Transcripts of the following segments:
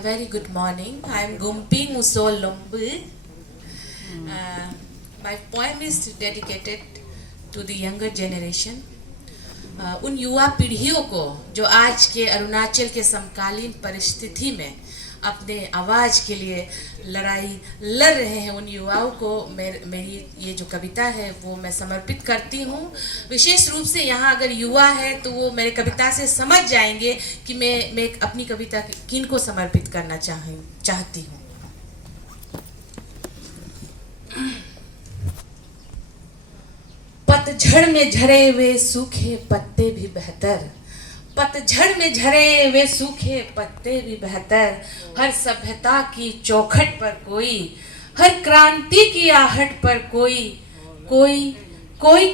A very good morning. I am Gumpi Musol Lombu. My poem is dedicated to the younger generation. उन युवा पीढ़ियों को जो आज के अरुणाचल के समकालीन परिस्थिति में अपने आवाज़ के लिए लड़ाई लड़ रहे हैं, उन युवाओं को मेरी ये जो कविता है वो मैं समर्पित करती हूँ। विशेष रूप से यहाँ अगर युवा है तो वो मेरे कविता से समझ जाएंगे कि मैं अपनी कविता किन को समर्पित करना चाहती हूँ। पतझड़ में झरे हुए सूखे पत्ते भी बेहतर, पतझड़ में झरे हुए सूखे पत्ते भी बेहतर। हर सभ्यता की चौखट पर कोई, हर क्रांति की आहट पर कोई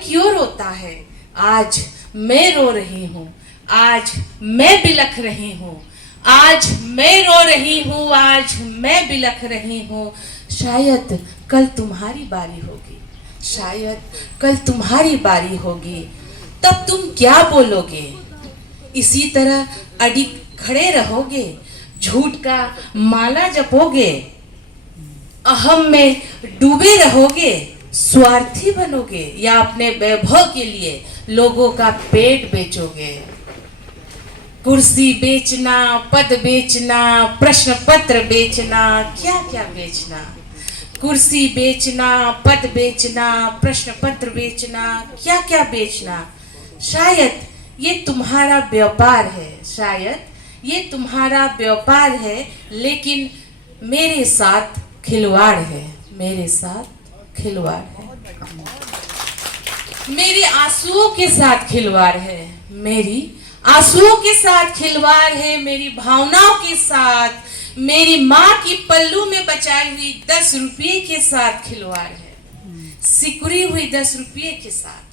क्यों रोता है। आज मैं रो रही हूँ, आज मैं बिलख रही हूँ, आज मैं रो रही हूँ, आज मैं बिलख रही हूँ। शायद कल तुम्हारी बारी होगी, शायद कल तुम्हारी बारी होगी, तब तुम क्या बोलोगे। इसी तरह अडिग खड़े रहोगे, झूठ का माला जपोगे, अहम में डूबे रहोगे, स्वार्थी बनोगे या अपने वैभव के लिए लोगों का पेट बेचोगे। कुर्सी बेचना, पद बेचना, प्रश्न पत्र बेचना, क्या क्या बेचना। कुर्सी बेचना, पद बेचना, प्रश्न पत्र बेचना, क्या क्या बेचना। शायद ये तुम्हारा व्यापार है, शायद ये तुम्हारा व्यापार है, लेकिन मेरे साथ खिलवाड़ है, मेरे साथ खिलवाड़ है। मेरी आंसुओं के साथ खिलवाड़ है, मेरी आंसुओं के साथ खिलवाड़ है, मेरी भावनाओं के साथ, मेरी माँ की पल्लू में बचाई हुई 10 रुपये के साथ खिलवाड़ है, सिकुड़ी हुई 10 रुपये के साथ।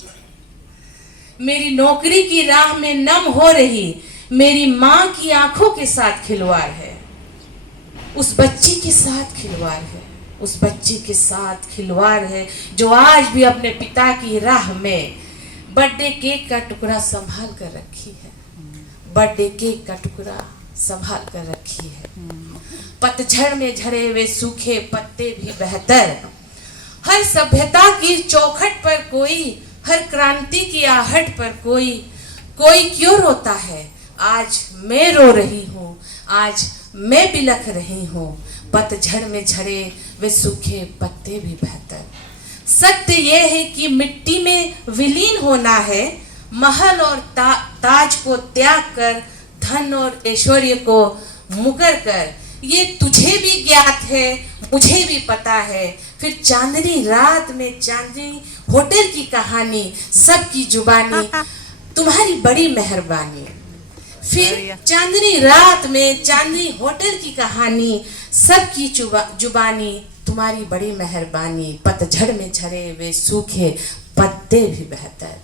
मेरी नौकरी की राह में नम हो रही मेरी माँ की आंखों के साथ खिलवाड़ है, उस बच्ची के साथ खिलवाड़ है, उस बच्ची के साथ खिलवाड़ है जो आज भी अपने पिता की राह में बर्थडे केक का टुकड़ा संभाल कर रखी है, बर्थडे केक का टुकड़ा संभाल कर रखी है। पतझड़ में झरे हुए सूखे पत्ते भी बेहतर, हर सभ्यता की चौखट पर कोई, हर क्रांति की आहट पर कोई क्यों रोता है। आज मैं रो रही हूँ, आज मैं बिलख रही हूँ। पतझड़ में झरे वे सूखे पत्ते भी बेहतर। सत्य ये है कि मिट्टी में विलीन होना है, महल और ताज को त्याग कर, धन और ऐश्वर्य को मुकर कर। ये तुझे भी ज्ञात है, मुझे भी पता है। फिर चांदनी रात में चांदनी होटल की कहानी, सबकी जुबानी तुम्हारी बड़ी मेहरबानी। फिर चांदनी रात में चांदनी होटल की कहानी, सबकी जुबानी तुम्हारी बड़ी मेहरबानी। पतझड़ में झरे वे सूखे पत्ते भी बेहतर।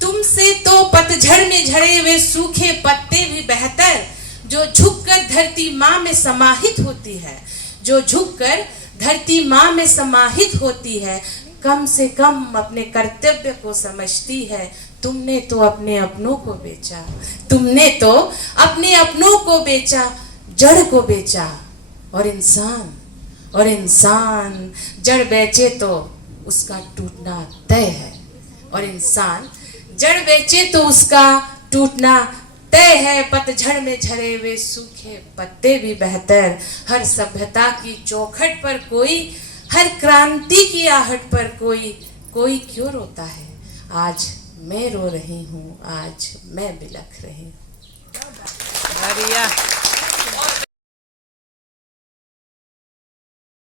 तुमसे तो पतझड़ में झरे वे सूखे पत्ते भी बेहतर, जो झुककर धरती माँ में समाहित होती है, जो झुककर धरती माँ में समाहित होती है। कम से कम अपने कर्तव्य को समझती है। तुमने तो अपने अपनों को बेचा, तुमने तो अपने अपनों को बेचा, जड़ को बेचा। और इंसान जड़ बेचे तो उसका टूटना तय है, और इंसान जड़ बेचे तो उसका टूटना तय है। पतझड़ में झरे हुए सूखे पत्ते भी बेहतर, हर सभ्यता की चौखट पर कोई, हर क्रांति की आहट पर कोई क्यों रोता है। आज मैं रो रही हूँ, आज मैं बिलख रही हूँ।